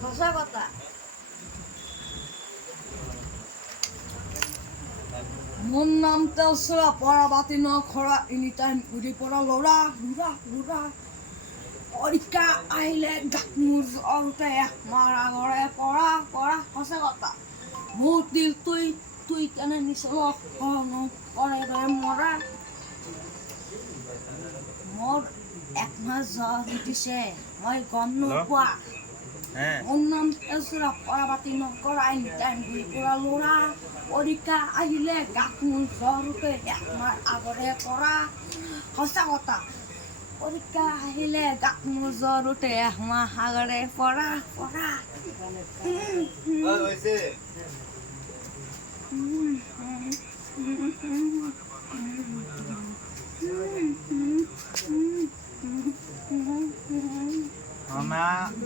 ভাষা কথা মোৰ নাম তেলচৰা পৰা বাতি ন খৰা এনি টাইম উৰি পৰা ল'ৰা লুৰা লুৰা পৰীক্ষা আহিলে গাত মোৰ জ্বৰতে মাৰ আগৰে পৰা পৰা সঁচা কথা মোৰ দিল তুই তুই কেনে নিচল কৰে দৰে মৰা মোৰ একমাহ জ্বৰ উঠিছে মই গম নোপোৱা মোৰ নাম তেলচৰা পৰা বাতি নকৰা এনি টাইম উৰি পৰা ল'ৰা পৰীক্ষা আহিলে গাত মোৰ জ্বৰ উঠে একমাহ আগৰে পৰা সঁচা কথা পৰীক্ষা আহিলে গাত মোৰ জ্বৰ উঠে একমাহ আগৰে পৰা পৰা Mama